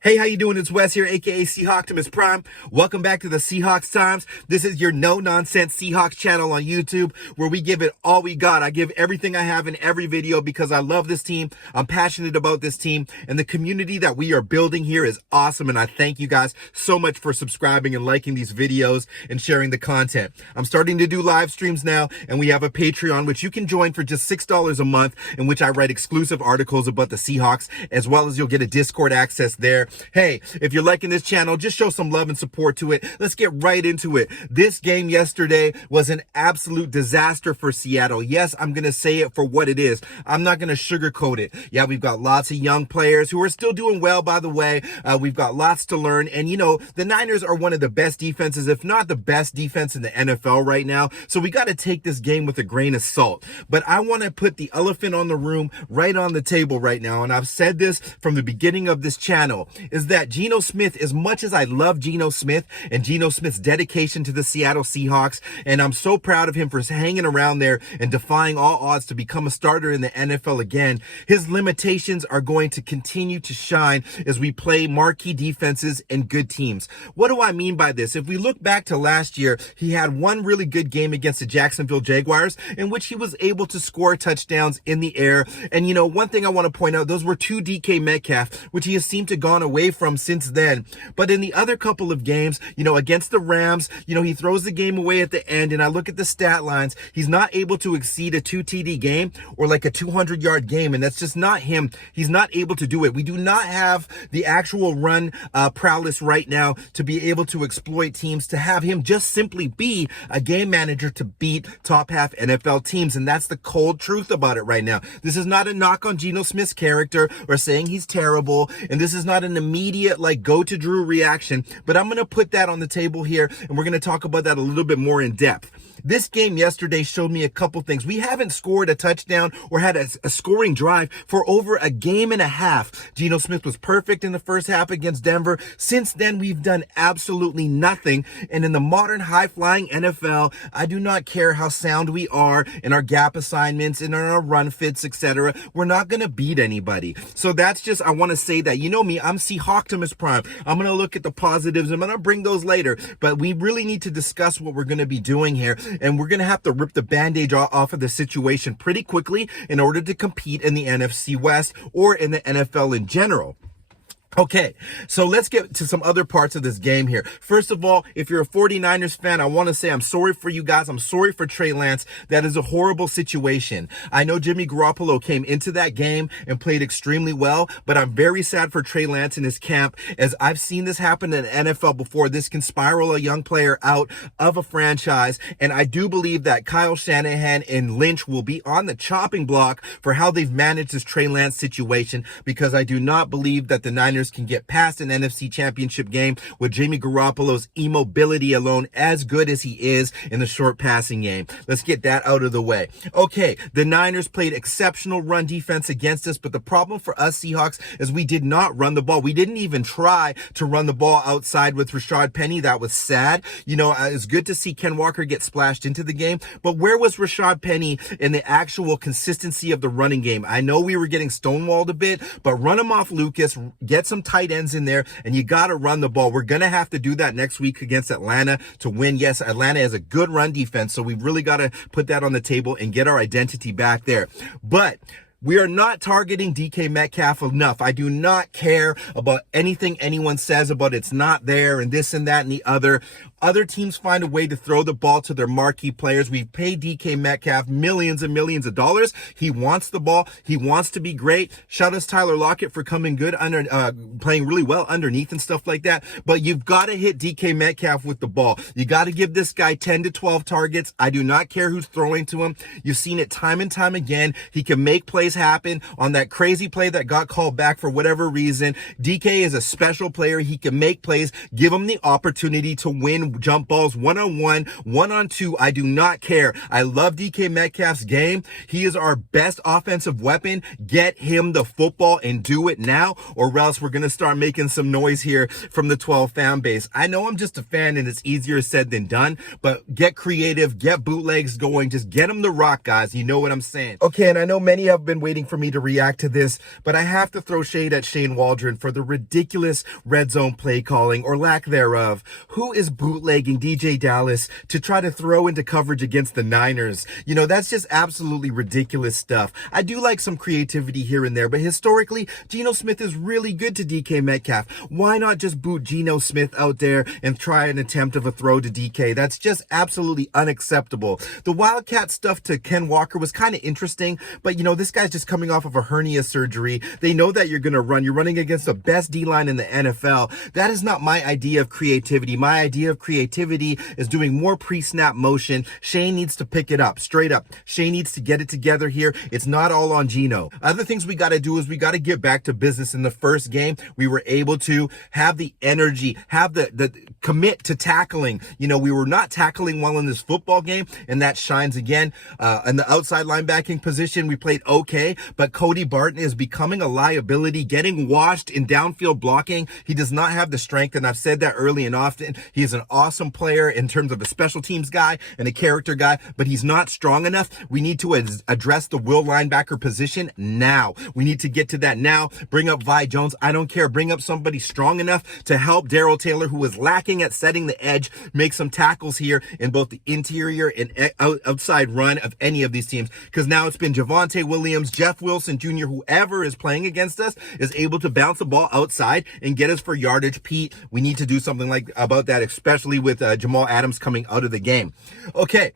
Hey, how you doing? It's Wes here, aka Seahawks Prime. Welcome back to the Seahawks Times. This is your no-nonsense Seahawks channel on YouTube, where we give it all we got. I give everything I have in every video because I love this team. I'm passionate about this team, and the community that we are building here is awesome, and I thank you guys so much for subscribing and liking these videos and sharing the content. I'm starting to do live streams now, and we have a Patreon, which you can join for just $6 a month, in which I write exclusive articles about the Seahawks, as well as you'll get a Discord access there. Hey, if you're liking this channel, just show some love and support to it. Let's get right into it. This game yesterday was an absolute disaster for Seattle. Yes, I'm going to say it for what it is. I'm not going to sugarcoat it. Yeah, we've got lots of young players who are still doing well, by the way. We've got lots to learn. And, you know, the Niners are one of the best defenses, if not the best defense in the NFL right now. So we got to take this game with a grain of salt. But I want to put the elephant on the room right on the table right now. And I've said this from the beginning of this channel, is that Geno Smith, as much as I love Geno Smith and Geno Smith's dedication to the Seattle Seahawks, and I'm so proud of him for hanging around there and defying all odds to become a starter in the NFL again, his limitations are going to continue to shine as we play marquee defenses and good teams. What do I mean by this? If we look back to last year, he had one really good game against the Jacksonville Jaguars in which he was able to score touchdowns in the air. And, you know, one thing I want to point out, those were two DK Metcalf, which he has seemed to gone away from since then. But in the other couple of games, you know, against the Rams, you know, he throws the game away at the end, and I look at the stat lines, he's not able to exceed a 2 TD game or like a 200-yard game, and that's just not him. He's not able to do it. We do not have the actual run prowess right now to be able to exploit teams, to have him just simply be a game manager to beat top half NFL teams, and that's the cold truth about it right now. This is not a knock on Geno Smith's character or saying he's terrible, and this is not an immediate like go to Drew reaction, but I'm going to put that on the table here, and we're going to talk about that a little bit more in depth. This game yesterday showed me a couple things. We haven't scored a touchdown or had a scoring drive for over a game and a half. Geno Smith was perfect in the first half against Denver. Since then, we've done absolutely nothing. And in the modern high-flying NFL, I do not care how sound we are in our gap assignments and in our run fits, etc. We're not going to beat anybody. So that's just, I want to say that, you know me, I'm Seahawks Prime. I'm going to look at the positives. I'm going to bring those later. But we really need to discuss what we're going to be doing here. And we're going to have to rip the bandage off of the situation pretty quickly in order to compete in the NFC West or in the NFL in general. Okay, so let's get to some other parts of this game here. First of all, if you're a 49ers fan, I want to say I'm sorry for you guys. I'm sorry for Trey Lance. That is a horrible situation. I know Jimmy Garoppolo came into that game and played extremely well, but I'm very sad for Trey Lance in his camp, as I've seen this happen in the NFL before. This can spiral a young player out of a franchise, and I do believe that Kyle Shanahan and Lynch will be on the chopping block for how they've managed this Trey Lance situation, because I do not believe that the Niners can get past an NFC championship game with Jimmy Garoppolo's immobility alone, as good as he is in the short passing game. Let's get that out of the way. Okay, the Niners played exceptional run defense against us, but the problem for us Seahawks is we did not run the ball. We didn't even try to run the ball outside with Rashad Penny. That was sad. You know, it's good to see Ken Walker get splashed into the game, but where was Rashad Penny in the actual consistency of the running game? I know we were getting stonewalled a bit, but run him off Lucas, get some tight ends in there, and you got to run the ball. We're going to have to do that next week against Atlanta to win. Yes, Atlanta has a good run defense, so we've really got to put that on the table and get our identity back there. But we are not targeting DK Metcalf enough. I do not care about anything anyone says about it's not there and this and that and the other. Other teams find a way to throw the ball to their marquee players. We've paid DK Metcalf millions and millions of dollars. He wants the ball. He wants to be great. Shout out to Tyler Lockett for coming good under, playing really well underneath and stuff like that. But you've got to hit DK Metcalf with the ball. You got to give this guy 10 to 12 targets. I do not care who's throwing to him. You've seen it time and time again. He can make plays happen. On that crazy play that got called back for whatever reason, DK is a special player. He can make plays. Give him the opportunity to win one jump balls, one-on-one, one-on-two. I do not care. I love DK Metcalf's game. He is our best offensive weapon. Get him the football and do it now, or else we're going to start making some noise here from the 12 fan base. I know I'm just a fan and it's easier said than done, but get creative, get bootlegs going, just get them to rock, guys. You know what I'm saying? Okay, and I know many have been waiting for me to react to this, but I have to throw shade at Shane Waldron for the ridiculous red zone play calling or lack thereof. Who is bootlegging DJ Dallas to try to throw into coverage against the Niners? You know, that's just absolutely ridiculous stuff. I do like some creativity here and there, but historically, Geno Smith is really good to DK Metcalf. Why not just boot Geno Smith out there and try an attempt of a throw to DK? That's just absolutely unacceptable. The Wildcat stuff to Ken Walker was kind of interesting, but you know, this guy's just coming off of a hernia surgery. They know that you're going to run. You're running against the best D-line in the NFL. That is not my idea of creativity. My idea of creativity is doing more pre-snap motion. Shane needs to pick it up, straight up. Shane needs to get it together here. It's not all on Geno. Other things we got to do is we got to get back to business. In the first game, we were able to have the energy, have the commit to tackling. You know, we were not tackling well in this football game, and that shines again. In the outside linebacking position, we played okay, but Cody Barton is becoming a liability, getting washed in downfield blocking. He does not have the strength, and I've said that early and often. He is an awesome player in terms of a special teams guy and a character guy, but he's not strong enough. We need to address the will linebacker position now. We need to get to that now. Bring up Vi Jones. I don't care. Bring up somebody strong enough to help Darrell Taylor, who is lacking at setting the edge, make some tackles here in both the interior and outside run of any of these teams. Because now it's been Javonte Williams, Jeff Wilson Jr., whoever is playing against us is able to bounce the ball outside and get us for yardage. Pete, we need to do something about that, especially with Jamal Adams coming out of the game. Okay.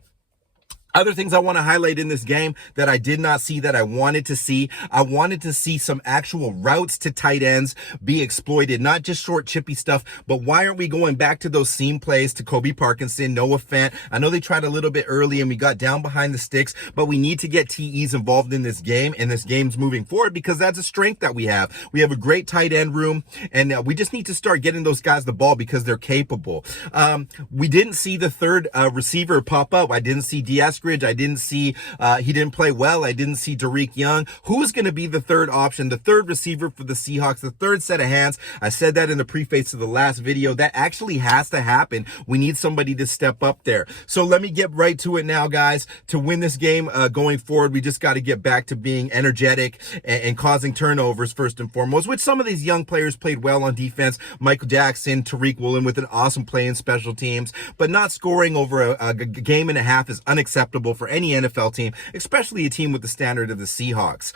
Other things I want to highlight in this game that I did not see that I wanted to see. I wanted to see some actual routes to tight ends be exploited, not just short chippy stuff, but why aren't we going back to those seam plays to Kobe Parkinson, Noah Fant? I know they tried a little bit early and we got down behind the sticks, but we need to get TEs involved in this game and this game's moving forward because that's a strength that we have. We have a great tight end room and we just need to start getting those guys the ball because they're capable. We didn't see the third receiver pop up. I didn't see Diaz. I didn't see, he didn't play well. I didn't see Derek Young. Who's going to be the third option, the third receiver for the Seahawks, the third set of hands? I said that in the preface to the last video. That actually has to happen. We need somebody to step up there. So let me get right to it now, guys. To win this game going forward, we just got to get back to being energetic and causing turnovers first and foremost, which some of these young players played well on defense. Michael Jackson, Tariq Woolen with an awesome play in special teams, but not scoring over a game and a half is unacceptable for any NFL team, especially a team with the standard of the Seahawks.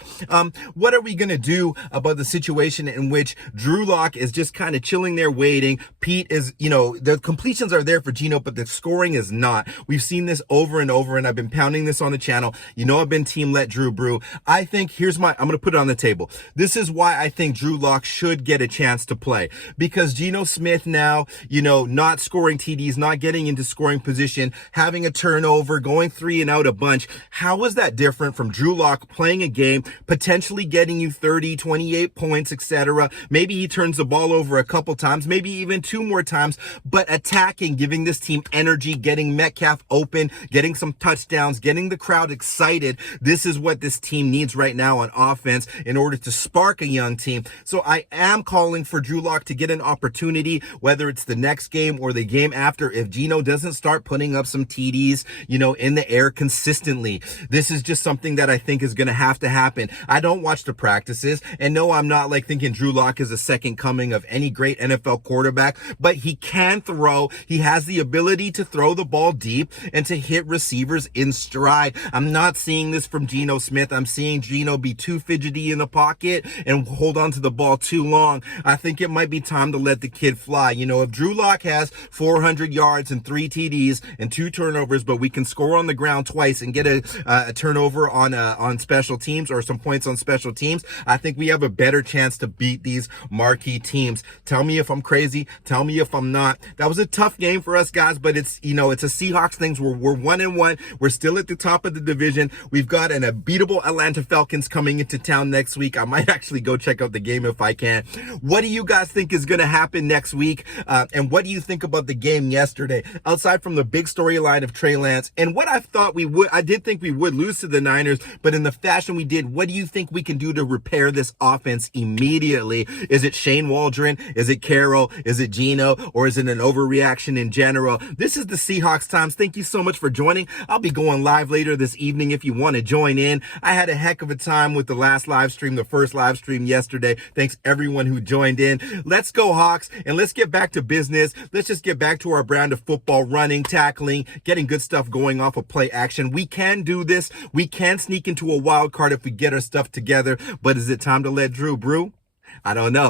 What are we going to do about the situation in which Drew Lock is just kind of chilling there waiting? Pete is, you know, the completions are there for Geno, but the scoring is not. We've seen this over and over, and I've been pounding this on the channel. You know, I've been team let Drew brew. I think I'm going to put it on the table. This is why I think Drew Lock should get a chance to play, because Geno Smith now, you know, not scoring TDs, not getting into scoring position, having a turnover, going 3 and out a bunch. How is that different from Drew Lock playing a game, potentially getting you 30, 28 points, etc.? Maybe he turns the ball over a couple times, maybe even 2 more times, but attacking, giving this team energy, getting Metcalf open, getting some touchdowns, getting the crowd excited. This is what this team needs right now on offense in order to spark a young team. So I am calling for Drew Lock to get an opportunity, whether it's the next game or the game after, if Geno doesn't start putting up some TDs, you know, in the air consistently. This is just something that I think is going to have to happen. I don't watch the practices, and no, I'm not like thinking Drew Lock is a second coming of any great NFL quarterback, but he can throw. He has the ability to throw the ball deep and to hit receivers in stride. I'm not seeing this from Geno Smith. I'm seeing Geno be too fidgety in the pocket and hold on to the ball too long. I think it might be time to let the kid fly. You know, if Drew Lock has 400 yards and 3 TDs and 2 turnovers, but we can score on the ground twice and get a turnover on special teams or some points on special teams, I think we have a better chance to beat these marquee teams. Tell me if I'm crazy. Tell me if I'm not. That was a tough game for us guys, but it's a Seahawks thing. We're 1-1. We're still at the top of the division. We've got an unbeatable Atlanta Falcons coming into town next week. I might actually go check out the game if I can. What do you guys think is going to happen next week? And what do you think about the game yesterday? Outside from the big storyline of Trey Lance and what I did think we would lose to the Niners, but in the fashion we did, what do you think we can do to repair this offense immediately? Is it Shane Waldron? Is it Carroll? Is it Geno? Or is it an overreaction in general? This is the Seahawks Times. Thank you so much for joining. I'll be going live later this evening if you want to join in. I had a heck of a time with the last live stream, the first live stream yesterday. Thanks everyone who joined in. Let's go Hawks, and let's get back to business. Let's just get back to our brand of football, running, tackling, getting good stuff going off of play action. We can do this. We can sneak into a wild card if we get our stuff together. But is it time to let Drew brew? I don't know.